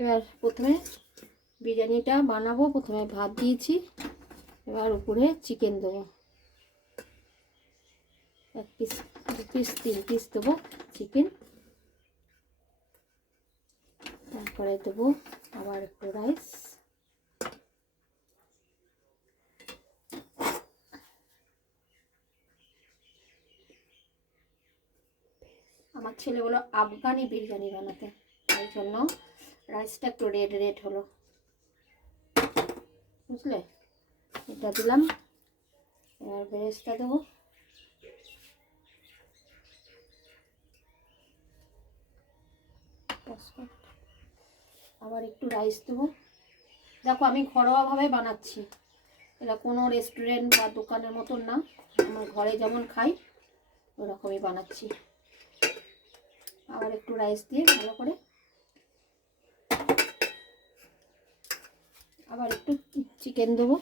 এবার প্রথমে বিরিয়ানিটা বানাবো। প্রথমে ভাত দিয়েছি, এবার উপরে চিকেন দেবো। 1 পিস 2 পিস 3 পিস দেবো চিকেন। তারপরে দেবো আবার একটু রাইস। আমার ছেলে বলো আফগানি বিরিয়ানি বানাতে, তাই জন্য রাইসটা একটু রেড রেড হলো, বুঝলে। এটা দিলাম, এবার বেরেস্তা দেবো। আবার একটু রাইস দেবো। দেখো আমি ঘরোয়াভাবে বানাচ্ছি, এটা কোনো রেস্টুরেন্ট বা দোকানের মতন না, আমার ঘরে যেমন খাই ওরকমই বানাচ্ছি। আবার একটু রাইস দিয়ে ভালো করে, আবার একটু চিকেন দেবো।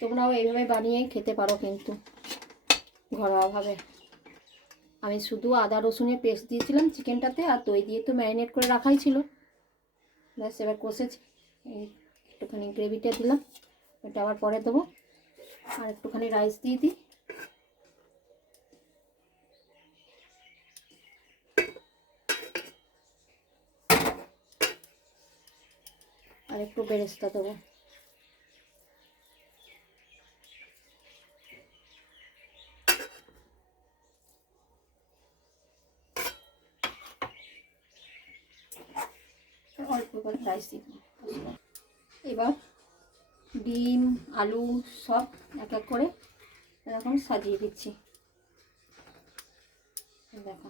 তোমরাও এইভাবে বানিয়ে খেতে পারো কিন্তু ঘরোয়াভাবে। আমি শুধু আদা রসুনের পেস্ট দিয়েছিলাম চিকেনটাতে, আর দই দিয়ে তো ম্যারিনেট করে রাখাই ছিল। ব্যাস এবার কষেছি, এই একটুখানি গ্রেভিটা দিলাম, এটা আবার পরে দেবো। আর একটুখানি রাইস দিয়ে দিই, আর একটু বেরেস্তা দেবো। অল্প করে রাইস দিব। এবার ডিম আলু সব এক এক করে এরকম সাজিয়ে দিচ্ছি। দেখো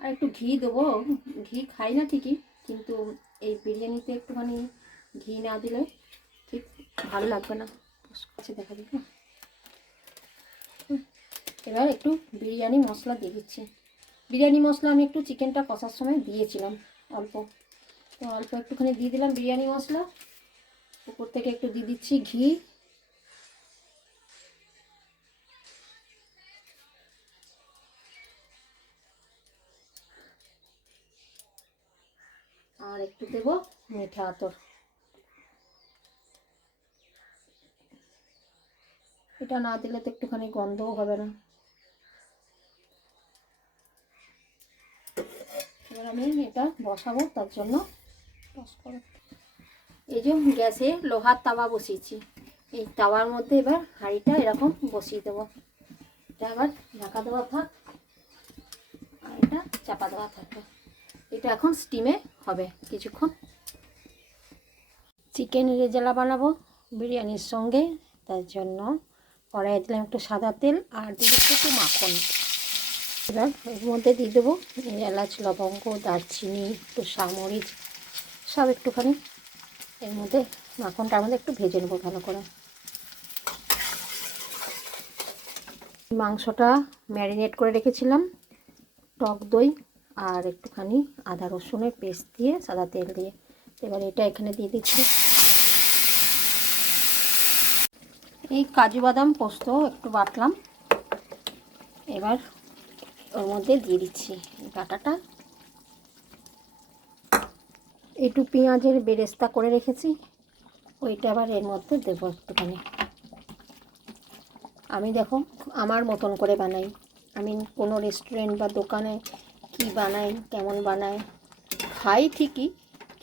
আর একটু ঘি দেবো। ঘি খাই না ঠিকই, কিন্তু এই বিরিয়ানিতে একটুখানি ঘি না দিলে ঠিক ভালো লাগবে না। দেখা দিই। এবার একটু বিরিয়ানি মশলা দিয়ে দিচ্ছি। বিরিয়ানি মশলা আমি একটু চিকেনটা কষার সময় দিয়েছিলাম অল্প, তো অল্প একটুখানি দিয়ে দিলাম বিরিয়ানি মশলা। উপর থেকে একটু দিয়ে দিচ্ছি ঘি, আর একটু দেবো মিঠা আতর। এটা না দিলে তো একটুখানি গন্ধও হবে না। এবার আমি এটা বসাবো, তার জন্য এই যে গ্যাসে লোহার তাওয়া বসিয়েছি, এই তাওয়ার মধ্যে এবার হাঁড়িটা এরকম বসিয়ে দেবো। এটা আবার ঢাকা দেওয়া থাক, আর এটা চাপা দেওয়া থাকবে। এটা এখন স্টিমে হবে কিছুক্ষণ। চিকেন রেজালা বানাবো বিরিয়ানির সঙ্গে, তার জন্য কড়াইয়ে দিলাম একটু সাদা তেল, আর দিয়ে দিচ্ছি একটু মাখন। এবার এর মধ্যে দিয়ে দেবো এলাচ লবঙ্গ দারচিনি একটু সামরিচ সব একটুখানি এর মধ্যে মাখনটার মধ্যে একটু ভেজে নেবো ভালো করে। মাংসটা ম্যারিনেট করে রেখেছিলাম টক দই আর একটুখানি আদা রসুনের পেস্ট দিয়ে সাদা তেল দিয়ে। এবার এটা এখানে দিয়ে দিচ্ছি। এই কাজু বাদাম পোস্ত একটু বাটলাম, এবার ওর মধ্যে দিয়ে দিচ্ছি বাটাটা। একটু পেঁয়াজের বেরেস্তা করে রেখেছি, ওইটা আবার এর মধ্যে দেবো একটুখানি। আমি দেখো আমার মতন করে বানাই, আমি কোনো রেস্টুরেন্ট বা দোকানে কি বানাই কেমন বানাই খাই ঠিকই,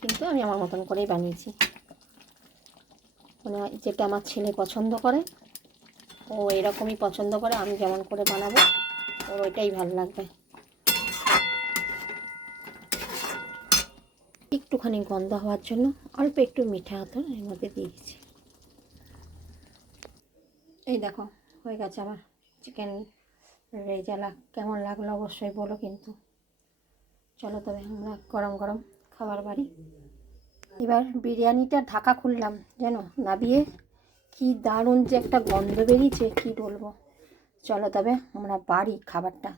কিন্তু আমি আমার মতন করেই বানিয়েছি। মানে যেটা আমার ছেলে পছন্দ করে ও এরকমই পছন্দ করে, আমি যেমন করে বানাবো ওর ওইটাই ভালো লাগবে। একটুখানি গন্ধ হওয়ার জন্য অল্প একটু মিঠা আতর এর মধ্যে দিয়ে দিচ্ছি। এই দেখো হয়ে গেছে আমার চিকেন রেজালা। কেমন লাগলো অবশ্যই বলো কিন্তু। চলো তবে আমরা গরম গরম খাবার বাড়ি। এবার বিরিয়ানিটা ঢাকা খুললাম, যেন নাবিয়ে কি দারুণ যে একটা গন্ধ বেরিয়েছে কি বলবো। চলো তবে আমরা বাড়ি খাবারটা।